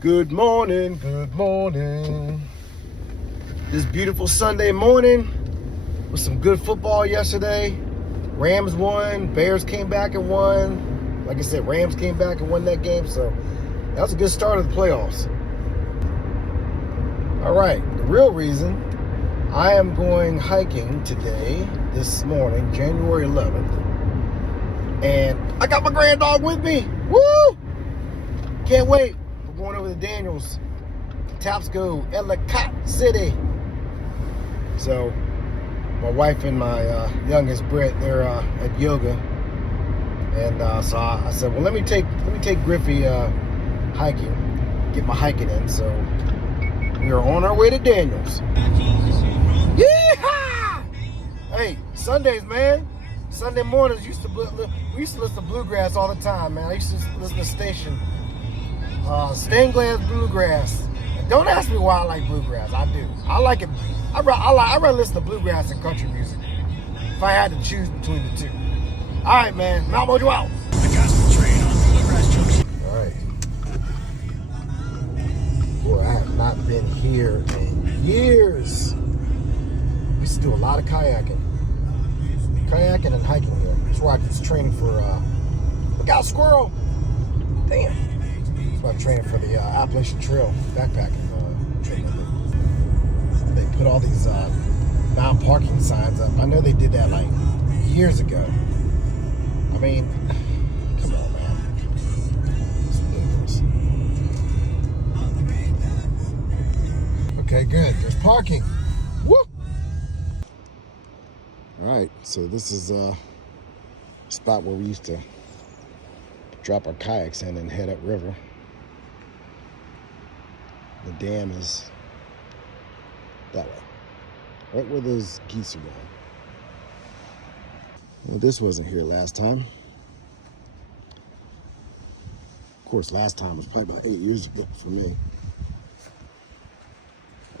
Good morning, good morning. This beautiful Sunday morning with some good football yesterday. Rams won, Bears came back and won. Like I said, Rams came back and won that game, so that was a good start of the playoffs. All right, the real reason I am going hiking today, this morning, January 11th, and I got my grand dog with me. Woo! Can't wait. We're going over to Daniels, Patapsco, Ellicott City. So my wife and my youngest Britt, they're at yoga, and so I said, well, let me take Griffey hiking, get my hiking in. So we are on our way to Daniels. Yeehaw! Hey, Sundays, man. Sunday mornings we used to listen to bluegrass all the time, man. I used to listen to station stained glass bluegrass. And don't ask me why I like bluegrass. I do. I like it. I rather listen to bluegrass and country music if I had to choose between the two. All right, man. MountainMojo out. The gospel train on Bluegrass Junction. All right. Boy, I have not been here in years. We used to do a lot of kayaking and hiking here. That's why I was training for. Look out, squirrel! Damn. That's why I'm training for the Appalachian Trail backpacking training. They put all these non-parking signs up. I know they did that like years ago. I mean, come on, man. It's ridiculous. Okay, good. There's parking. Woo! All right, so this is a spot where we used to drop our kayaks in and head upriver. The dam is that way, right where those geese are going. Well, this wasn't here last time. Of course, last time was probably about 8 years ago for me.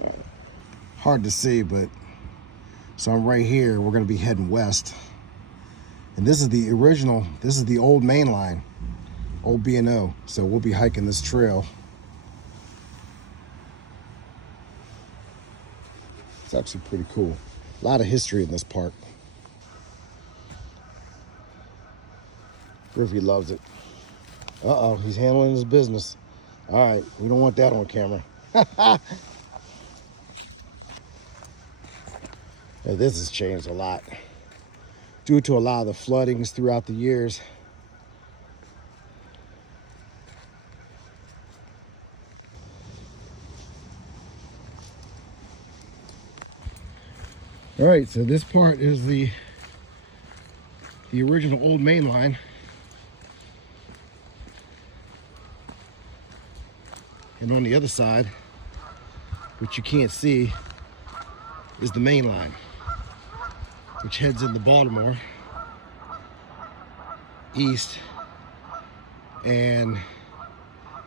All right. Hard to see, but so I'm right here. We're going to be heading west. And this is the original, this is the old main line, old B&O. So we'll be hiking this trail. It's actually pretty cool. A lot of history in this park. Griffey loves it. Uh-oh, he's handling his business. All right, we don't want that on camera. Yeah, this has changed a lot due to a lot of the floodings throughout the years. All right, so this part is the original old main line. And on the other side, which you can't see, is the main line, which heads into Baltimore, east, and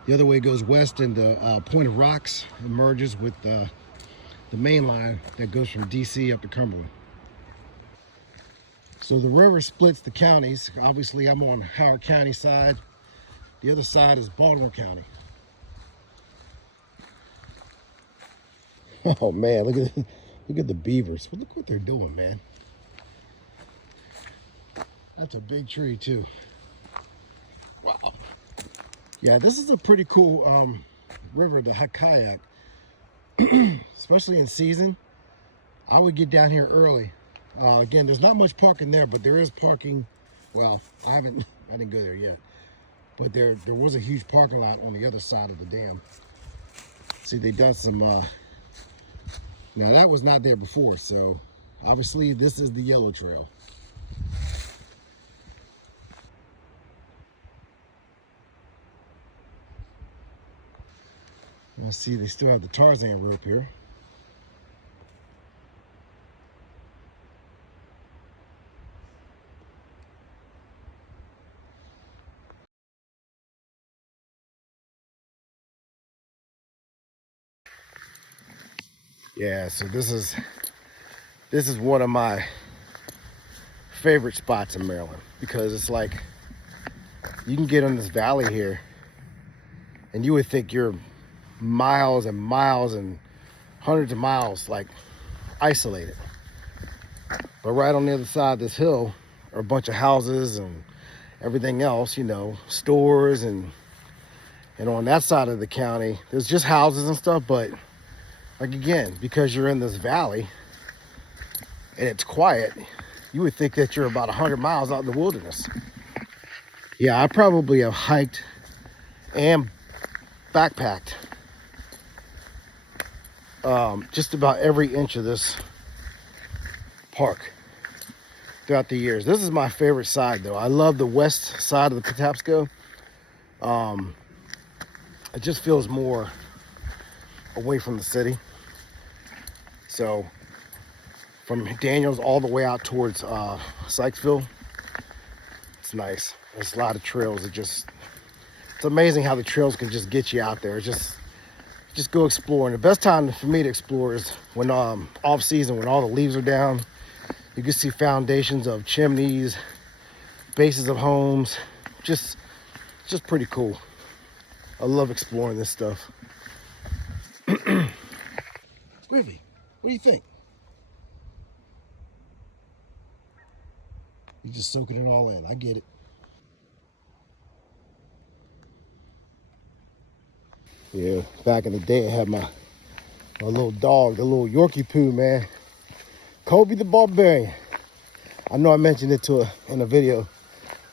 the other way goes west into Point of Rocks and merges with the main line that goes from DC up to Cumberland. So the river splits the counties. Obviously, I'm on Howard County side. The other side is Baltimore County. Oh man, look at the beavers. Look what they're doing, man. That's a big tree too. Wow. Yeah, this is a pretty cool river to kayak, especially in season. I would get down here early. Again, there's not much parking there, but there is parking. Well, I didn't go there yet, but there was a huge parking lot on the other side of the dam. See, they done some. Now that was not there before, so obviously this is the yellow trail. Now see, they still have the Tarzan rope here. Yeah, so this is one of my favorite spots in Maryland because it's like you can get in this valley here and you would think you're miles and miles and hundreds of miles, like isolated. But right on the other side of this hill are a bunch of houses and everything else, you know, stores, and on that side of the county, there's just houses and stuff. But like, again, because you're in this valley and it's quiet, you would think that you're about 100 miles out in the wilderness. Yeah, I probably have hiked and backpacked just about every inch of this park throughout the years. This is my favorite side, though. I love the west side of the Patapsco. It just feels more away from the city. So from Daniels all the way out towards Sykesville, it's nice. There's a lot of trails. It's amazing how the trails can just get you out there. Just go exploring. The best time for me to explore is when off season, when all the leaves are down. You can see foundations of chimneys, bases of homes. Just pretty cool. I love exploring this stuff. Griffey, what do you think? You're just soaking it all in. I get it. Yeah, back in the day, I had my little dog, the little Yorkie poo, man. Kobe the Barbarian. I know I mentioned it in a video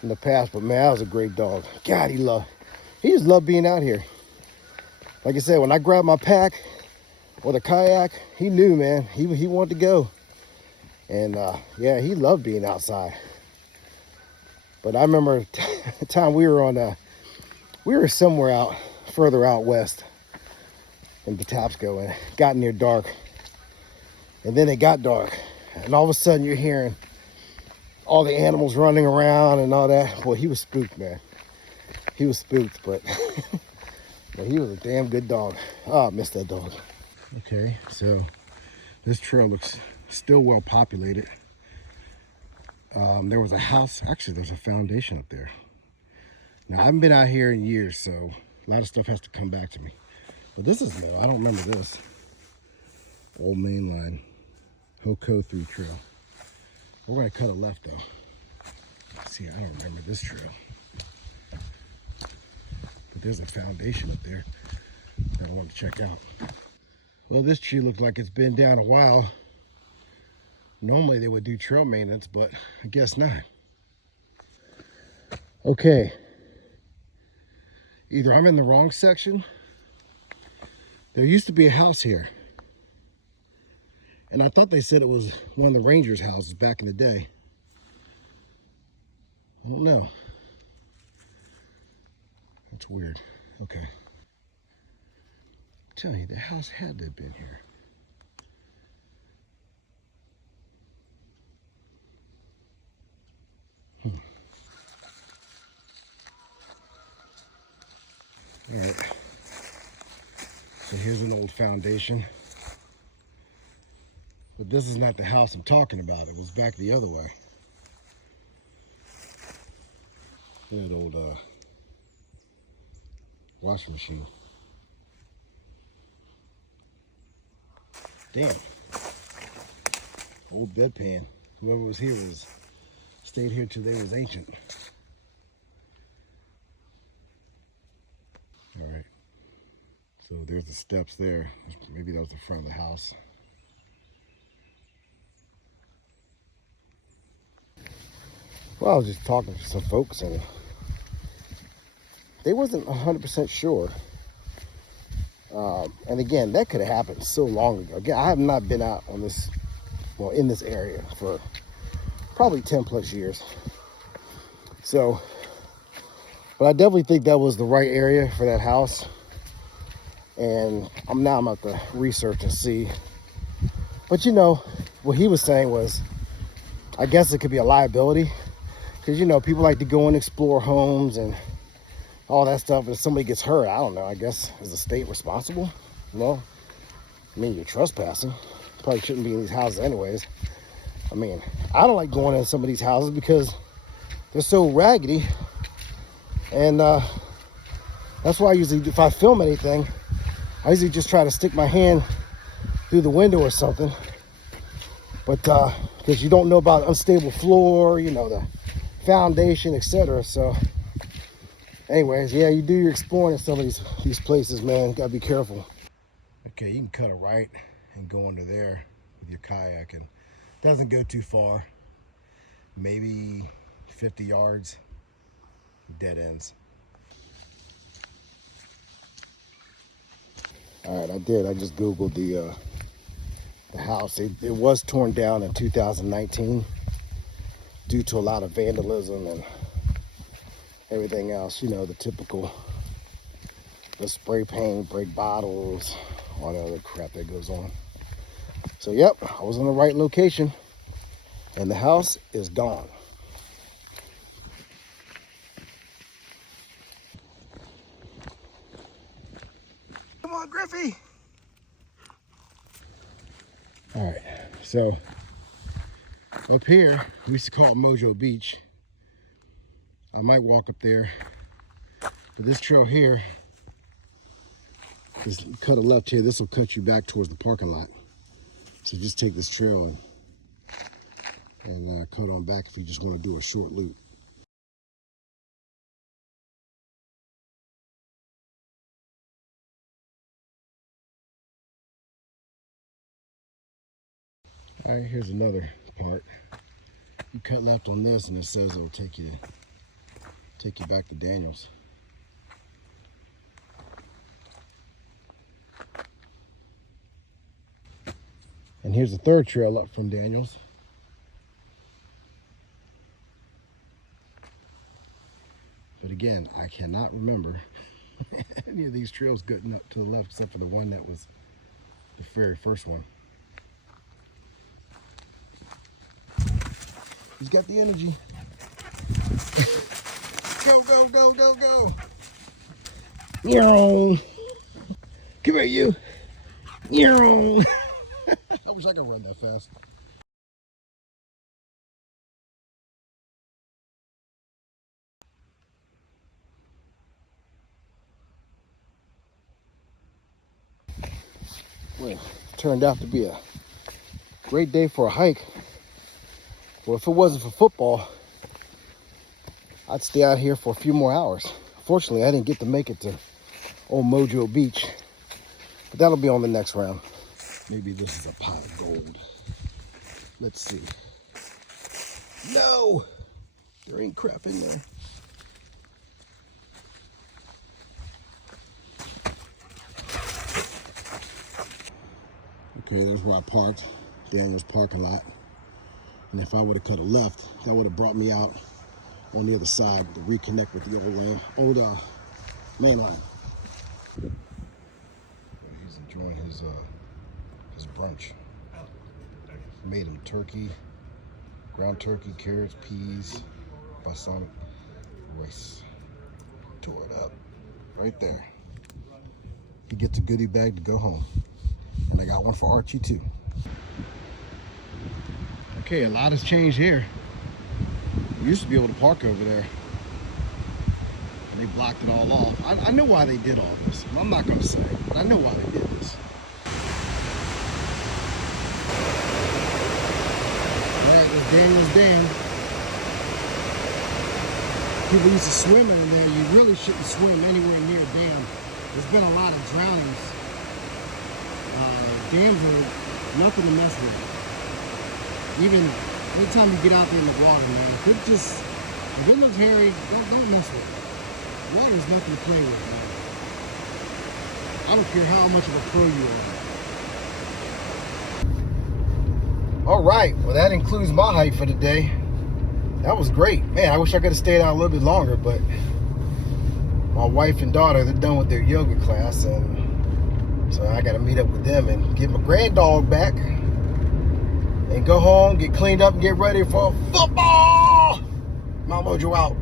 in the past, but man, that was a great dog. God, he just loved being out here. Like I said, when I grabbed my pack or the kayak, he knew, man. He wanted to go. And yeah, he loved being outside. But I remember the time we were somewhere further out west in Patapsco, and it got near dark. And then it got dark, and all of a sudden you're hearing all the animals running around and all that. Boy, he was spooked, man. He was spooked, but but he was a damn good dog. Oh, I miss that dog. Okay, so this trail looks still well populated. There was a house, actually there's a foundation up there. Now I haven't been out here in years, so a lot of stuff has to come back to me. But this is new, I don't remember this. Old main line, Hoko 3 trail. We're gonna cut a left though. See, I don't remember this trail. But there's a foundation up there that I want to check out. Well, this tree looks like it's been down a while. Normally they would do trail maintenance, but I guess not. Okay. Either I'm in the wrong section. There used to be a house here. And I thought they said it was one of the rangers' houses back in the day. I don't know. That's weird. Okay. I'm telling you, the house had to have been here. All right. So here's an old foundation. But this is not the house I'm talking about. It was back the other way. That old washing machine. Damn. Old bedpan. Whoever was here stayed here till they was ancient. All right. So there's the steps there. Maybe that was the front of the house. Well, I was just talking to some folks, and they wasn't 100% sure. And again, that could have happened so long ago. Again, I have not been out on this, well, in this area for probably 10 plus years. So, but I definitely think that was the right area for that house. And I'm about to research and see. But you know, what he was saying was, I guess it could be a liability. Because, you know, people like to go and explore homes and all that stuff. And if somebody gets hurt, I don't know, I guess, is the state responsible? No. I mean, you're trespassing. Probably shouldn't be in these houses anyways. I mean, I don't like going in some of these houses because they're so raggedy. And that's why I usually, if I film anything, I usually just try to stick my hand through the window or something. But because you don't know about unstable floor, you know, the foundation, etc. So anyways, yeah, you do your exploring in some of these places, man. You gotta be careful. Okay, you can cut a right and go under there with your kayak, and it doesn't go too far, maybe 50 yards, dead ends. All right, I just Googled the house. It was torn down in 2019 due to a lot of vandalism and everything else. You know, the typical, the spray paint, break bottles, all the other crap that goes on. So yep, I was in the right location and the house is gone. Come on, Griffey. All right, so up here, we used to call it Mojo Beach. I might walk up there, but this trail here, just cut a left here. This will cut you back towards the parking lot. So just take this trail and cut on back if you just want to do a short loop. All right, here's another part. You cut left on this and it says it'll take you back to Daniels. And here's the third trail up from Daniels. But again, I cannot remember any of these trails getting up to the left except for the one that was the very first one. He's got the energy. Go, go, go, go, go. Come here, you. I wish I could run that fast. Well, it turned out to be a great day for a hike. Well, if it wasn't for football, I'd stay out here for a few more hours. Fortunately, I didn't get to make it to old Mojo Beach, but that'll be on the next round. Maybe this is a pot of gold. Let's see. No, there ain't crap in there. Okay, there's where I parked, Daniel's parking lot. And if I would have cut a left, that would have brought me out on the other side to reconnect with the old main line. He's enjoying his brunch. Made him turkey, ground turkey, carrots, peas, balsamic rice. Tore it up right there. He gets a goodie bag to go home. And I got one for Archie too. Okay, a lot has changed here. We used to be able to park over there. And they blocked it all off. I know why they did all this. I'm not gonna say, but I know why they did this. All right, there's Daniel's Dam. People used to swim in there. You really shouldn't swim anywhere near a dam. There's been a lot of drownings. Dams are nothing to mess with. Even anytime you get out there in the water, man, if it looks hairy, don't mess with it. Water's nothing to play with, man. I don't care how much of a pro you are. All right, well that includes my hike for the day. That was great. Man, I wish I could have stayed out a little bit longer, but my wife and daughter, they're done with their yoga class, and so I got to meet up with them and get my grand dog back and go home, get cleaned up, and get ready for football. Mount Mojo out.